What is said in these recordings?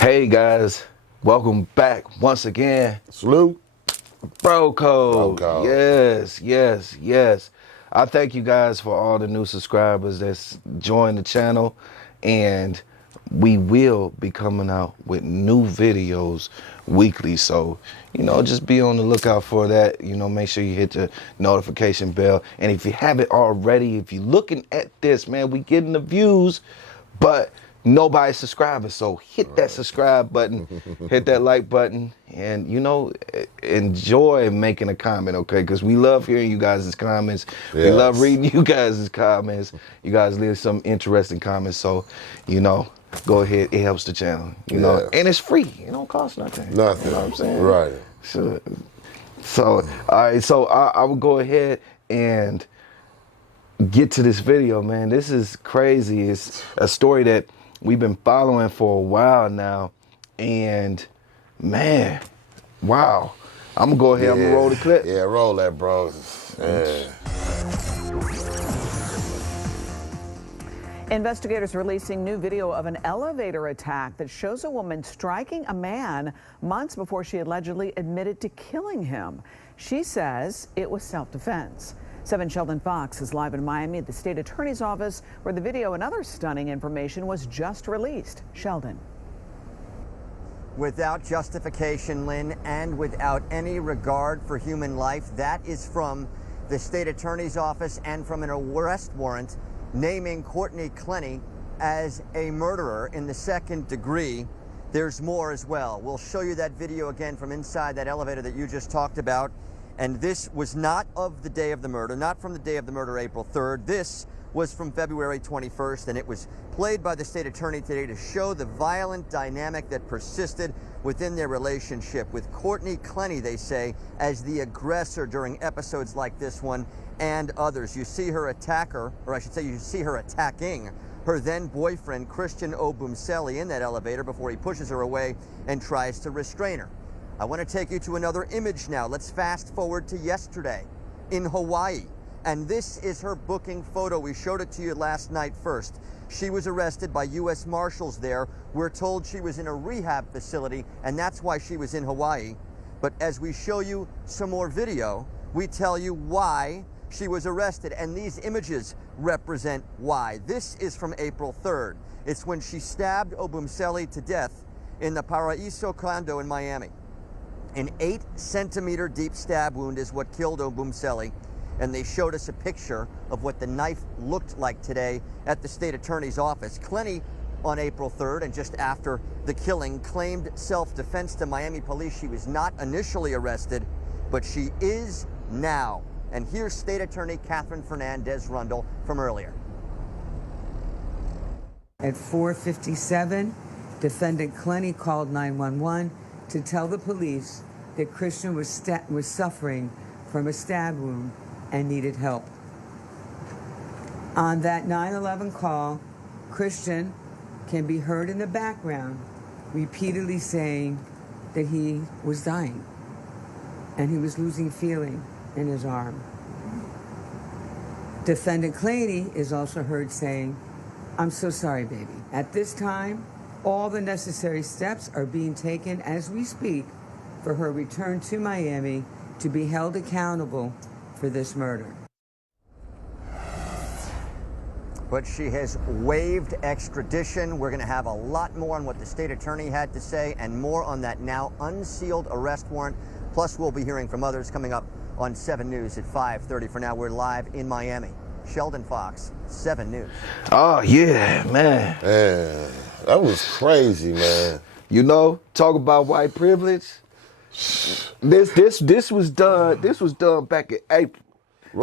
Hey guys, welcome back once again. Salute. Bro Code. Bro Code. Yes. I thank you guys for all the new subscribers that's joined the channel, and we will be coming out with new videos weekly. So, just be on the lookout for that. Make sure you hit the notification bell. And if you haven't already, if you're looking at this, man, we getting the views, but nobody's subscribing, so hit that subscribe button, hit that like button, and enjoy making a comment, okay? Because we love hearing you guys' comments. Yes. We love reading you guys' comments. You guys leave some interesting comments, so go ahead. It helps the channel, and it's free. It don't cost nothing. Nothing. You know what I'm saying? Right. So all right. So I will go ahead and get to this video, man. This is crazy. It's a story that we've been following for a while now, and man, wow. I'm gonna go ahead, I'm gonna roll the clip. Yeah, roll that, bro. Yeah. Investigators releasing new video of an elevator attack that shows a woman striking a man months before she allegedly admitted to killing him. She says it was self-defense. 7 Sheldon Fox is live in Miami at the state attorney's office, where the video and other stunning information was just released. Sheldon. Without justification, Lynn, and without any regard for human life, that is from the state attorney's office and from an arrest warrant naming Courtney Clenny as a murderer in the second degree. There's more as well. We'll show you that video again from inside that elevator that you just talked about. And this was not of the day of the murder, not from the day of the murder, April 3rd. This was from February 21st, and it was played by the state attorney today to show the violent dynamic that persisted within their relationship, with Courtney Clenny, they say, as the aggressor during episodes like this one and others. You see her attacker, or I should say you see her attacking her then boyfriend, Christian Obumseli, in that elevator before he pushes her away and tries to restrain her. I want to take you to another image now. Let's fast forward to yesterday in Hawaii. And this is her booking photo. We showed it to you last night first. She was arrested by U.S. Marshals there. We're told she was in a rehab facility, and that's why she was in Hawaii. But as we show you some more video, we tell you why she was arrested. And these images represent why. This is from April 3rd. It's when she stabbed Obumseli to death in the Paraiso condo in Miami. An 8-centimeter deep stab wound is what killed Obumseli, and they showed us a picture of what the knife looked like today at the state attorney's office. Clenny, on April 3rd, and just after the killing, claimed self-defense to Miami police. She was not initially arrested, but she is now. And here's State Attorney Catherine Fernandez-Rundle from earlier. At 4:57, defendant Clenny called 911 to tell the police that Christian was suffering from a stab wound and needed help. On that 911 call, Christian can be heard in the background repeatedly saying that he was dying and he was losing feeling in his arm. Defendant Clenny is also heard saying, "I'm so sorry, baby." At this time, all the necessary steps are being taken as we speak for her return to Miami to be held accountable for this murder. But she has waived extradition. We're going to have a lot more on what the state attorney had to say and more on that now unsealed arrest warrant. Plus, we'll be hearing from others coming up on 7 News at 5:30. For now, we're live in Miami. Sheldon Fox, 7 News. Oh yeah, man. Man, that was crazy, man. Talk about white privilege. This was done. This was done back in April.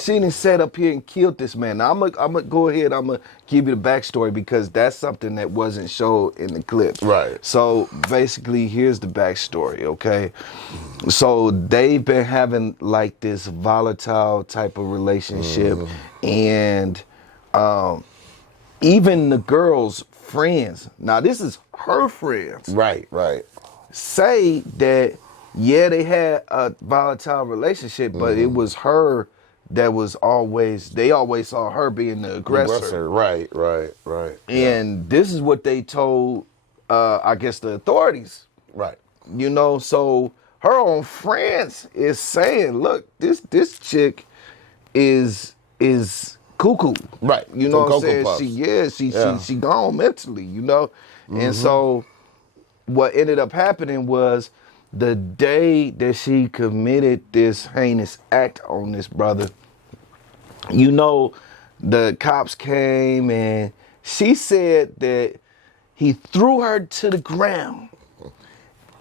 She done sat up here and killed this man. Now I'm gonna go ahead. I'm gonna give you the backstory because that's something that wasn't showed in the clip. Right. So basically, here's the backstory. Okay. So they've been having like this volatile type of relationship, and even the girl's friends. Now this is her friends. Right. Say that yeah, they had a volatile relationship, but it was her that was they always saw her being the aggressor. Right. And this is what they told I guess the authorities. Right. You know, so her own friends is saying, look, this chick is cuckoo. Right. You know Some what I'm Cocoa saying? Puffs. She gone mentally, you know? And so what ended up happening was the day that she committed this heinous act on this brother, you know, the cops came and she said that he threw her to the ground.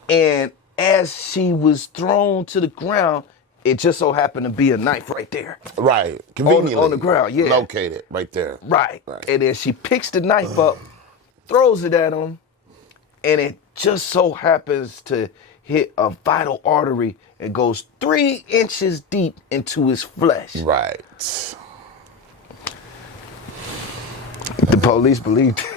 And as she was thrown to the ground, it just so happened to be a knife right there. Right. Conveniently. On the ground, yeah. Located right there. Right. Right. And then she picks the knife up, throws it at him, and it just so happens to hit a vital artery and goes 3 inches deep into his flesh. Right. The police believed it.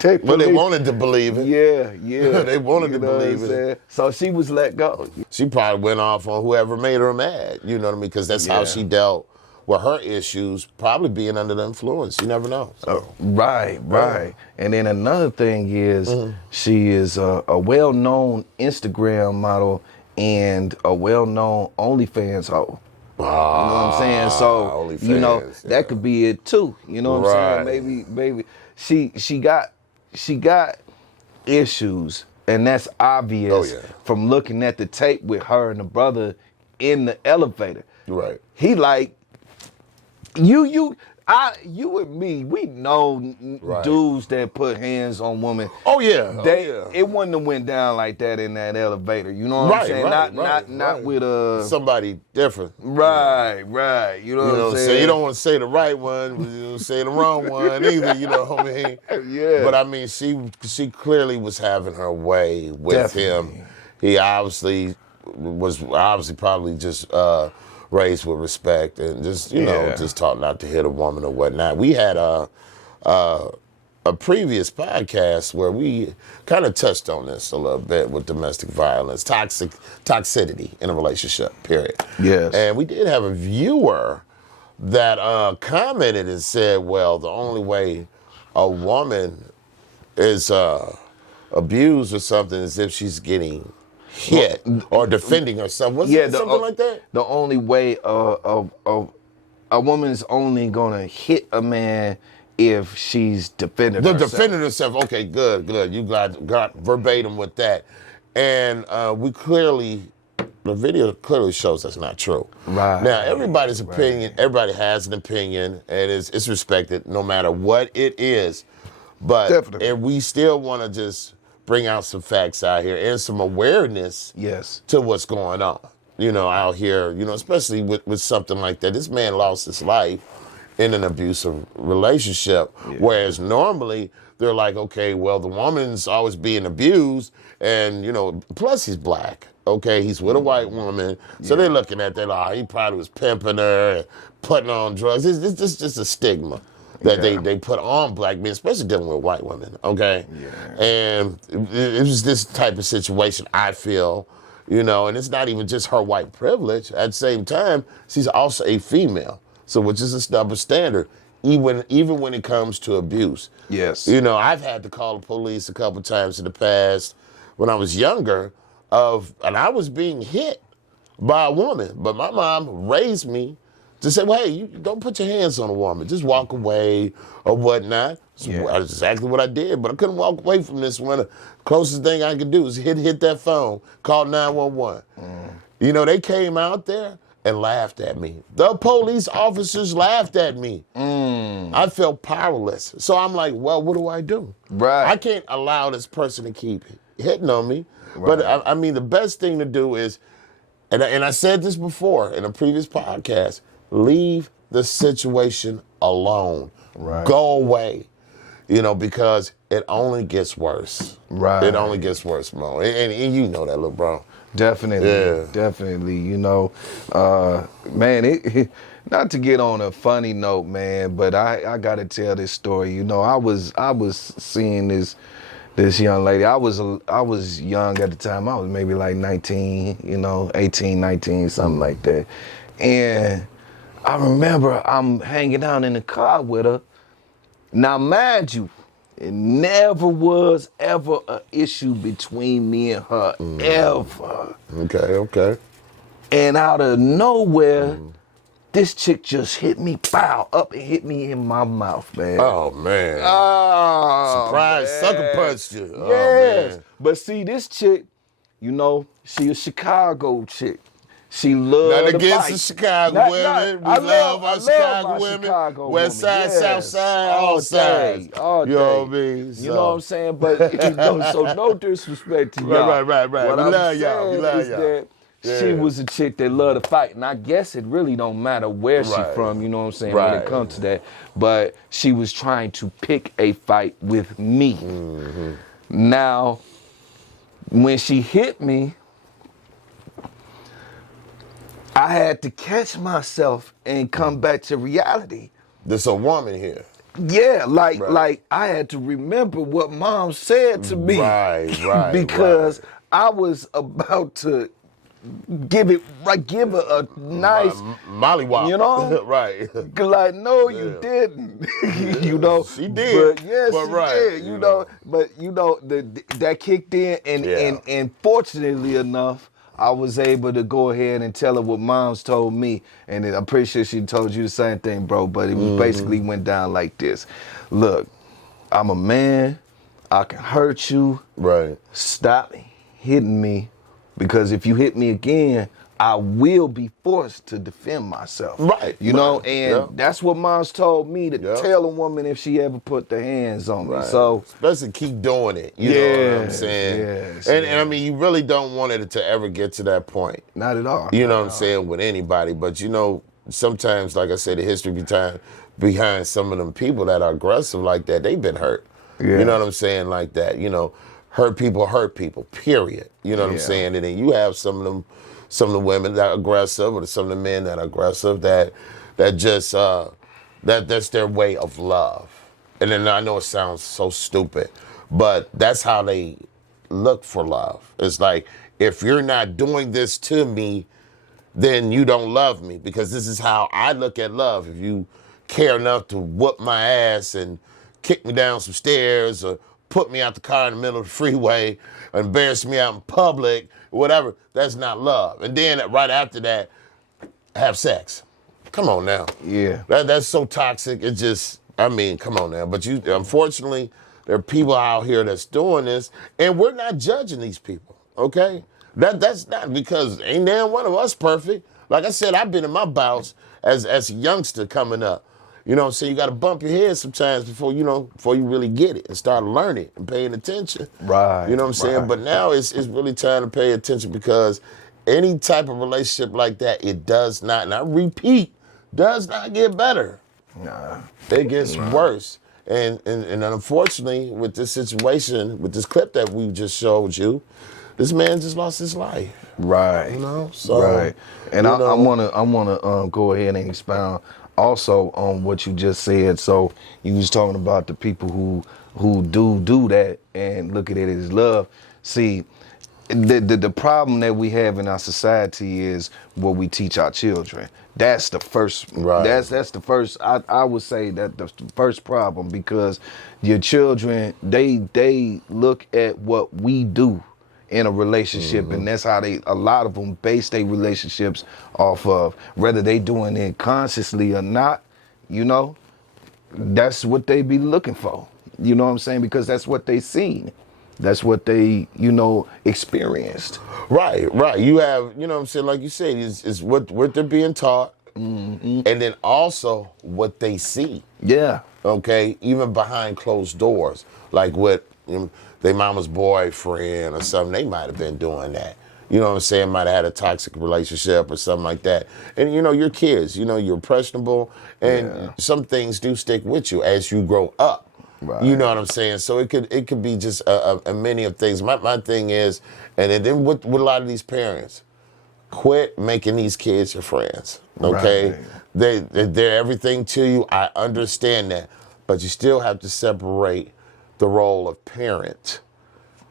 They wanted to believe it. Yeah. They wanted You to know believe what I'm it. saying? So she was let go. She probably went off on whoever made her mad. You know what I mean? Because that's how Yeah. she dealt with her issues, probably being under the influence. You never know. So. Right. And then another thing is she is a well-known Instagram model and a well-known OnlyFans hoe. You know what I'm saying? So, you know, OnlyFans, that could be it too. You know what I'm saying? Maybe she got issues, and that's obvious from looking at the tape with her and the brother in the elevator. Right. He like, you and me, we know dudes that put hands on women. Oh yeah. It wouldn't have went down like that in that elevator. You know what I'm saying? Not with somebody different. Right. You know what I'm saying? So you don't want to say the right one, but you don't say the wrong one either. You know what I mean? Yeah. But I mean, she clearly was having her way with him. He obviously was probably just raised with respect and just just taught not to hit a woman or whatnot. We had a previous podcast where we kind of touched on this a little bit with domestic violence, toxicity in a relationship, period. Yes. And we did have a viewer that commented and said, well, the only way a woman is abused or something is if she's getting hit or defending herself. Was it something like that? The only way a woman's only gonna hit a man if she's defending herself. Defending herself. Okay, good. You got verbatim with that. And the video clearly shows that's not true. Right. Now, everybody's opinion, everybody has an opinion, and it's respected no matter what it is. But Definitely. And we still want to just bring out some facts out here and some awareness to what's going on, out here, especially with something like that. This man lost his life in an abusive relationship, whereas normally they're like, okay, well, the woman's always being abused, and, plus he's black, okay? He's with a white woman, so they're looking at that, he probably was pimping her and putting on drugs. It's just a stigma that they put on black men, especially dealing with white women, okay? Yeah. And it was this type of situation, I feel, and it's not even just her white privilege. At the same time, she's also a female, so which is a double standard, even when it comes to abuse. Yes. I've had to call the police a couple times in the past when I was younger, and I was being hit by a woman, but my mom raised me to say, well, hey, you don't put your hands on a woman. Just walk away or whatnot. That's exactly what I did, but I couldn't walk away from this one. The closest thing I could do is hit that phone, call 911. They came out there and laughed at me. The police officers laughed at me. I felt powerless. So I'm like, well, what do I do? Right. I can't allow this person to keep hitting on me. Right. But I mean, the best thing to do is, and I said this before in a previous podcast, leave the situation alone. Right. Go away. Because it only gets worse. Right. It only gets worse, Mo. And you know that, little bro. Definitely. Yeah. Definitely. Man, not to get on a funny note, man, but I gotta tell this story. I was seeing this young lady. I was young at the time. I was maybe like 19, 18, 19, something like that. And I remember I'm hanging out in the car with her. Now, mind you, It never was ever an issue between me and her, ever. Okay. And out of nowhere, this chick just hit me, pow, up and hit me in my mouth, man. Oh, man. Oh, surprise, man. sucker punched you. Yes. Oh, man. But see, this chick, you know, she a Chicago chick. She loves Not against the Chicago women. We love our Chicago women. West side, south side, all sides. All day. You know what I mean? You know what I'm saying? But you know, so no disrespect to y'all. Right. What We I'm love y'all. We saying love is y'all. that she was a chick that loved to fight. And I guess it really don't matter where she from, you know what I'm saying, when it comes to that. But she was trying to pick a fight with me. Now, when she hit me, I had to catch myself and come back to reality. There's a woman here. Yeah, like I had to remember what Mom said to me. Right. Because I was about to give her a nice mollywop. You know? Right. Like, no, you didn't. You know. She did. But yes, she did. You know. But you know, that kicked in and fortunately enough, I was able to go ahead and tell her what Mom's told me, and I'm pretty sure she told you the same thing, bro, but it was basically went down like this. Look, I'm a man. I can hurt you. Right. Stop hitting me, because if you hit me again, I will be forced to defend myself. Right. You know, and that's what Mom's told me to tell a woman if she ever put their hands on me. So especially keep doing it. You know what I'm saying? Yes, and I mean, you really don't want it to ever get to that point. Not at all. You know what I'm saying, with anybody. But you know, sometimes, like I said, the history behind some of them people that are aggressive like that, they've been hurt. Yeah. You know what I'm saying? Like that. You know, hurt people, period. You know what I'm saying? And then you have some of the women that are aggressive, or some of the men that are aggressive that just that's their way of love. And then I know it sounds so stupid, but that's how they look for love. It's like, if you're not doing this to me, then you don't love me, because this is how I look at love. If you care enough to whoop my ass and kick me down some stairs, or put me out the car in the middle of the freeway, or embarrass me out in public, whatever, that's not love. And then right after that, have sex. Come on now. Yeah. That's so toxic. It just, I mean, come on now. But unfortunately, there are people out here that's doing this, and we're not judging these people, okay? That's not, because ain't damn one of us perfect. Like I said, I've been in my bouts as a youngster coming up. You know what I'm saying? You got to bump your head sometimes before you really get it and start learning and paying attention. Right. You know what I'm saying? But now it's really time to pay attention, because any type of relationship like that, it does not, and I repeat, does not get better. Nah. It gets worse. And unfortunately, with this situation, with this clip that we just showed you, this man just lost his life. Right. You know? So, right. And I wanna go ahead and expound also on what you just said. So you was talking about the people who do that and look at it as love. See, the problem that we have in our society is what we teach our children. That's the first. Right. That's the first. I would say that the first problem, because your children they look at what we do in a relationship, and that's how a lot of them base their relationships off of, whether they doing it consciously or not. You know, that's what they be looking for. You know what I'm saying? Because that's what they seen. That's what they, experienced. Right. You have, you know what I'm saying, like you said, is what they're being taught, and then also what they see. Yeah. Okay? Even behind closed doors. Like with their mama's boyfriend or something, they might have been doing that. You know what I'm saying? Might have had a toxic relationship or something like that. And, you're kids. You're impressionable, and some things do stick with you as you grow up. Right. You know what I'm saying? So it could be just a many of things. My thing is, and then with a lot of these parents, quit making these kids your friends. Okay? Right. They're everything to you. I understand that. But you still have to separate the role of parent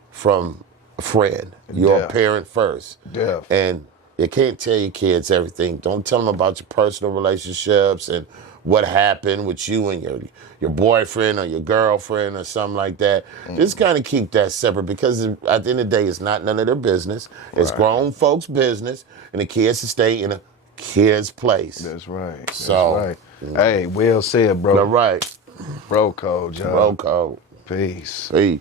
from a friend. You're a parent first. Yeah. And you can't tell your kids everything. Don't tell them about your personal relationships and what happened with you and your boyfriend or your girlfriend or something like that. Just kind of keep that separate, because at the end of the day, it's not none of their business. It's grown folks' business, and the kids to stay in a kid's place. That's right. That's So, right. Hey, well said, bro. All right. Bro code, y'all. Bro code. Peace. Peace.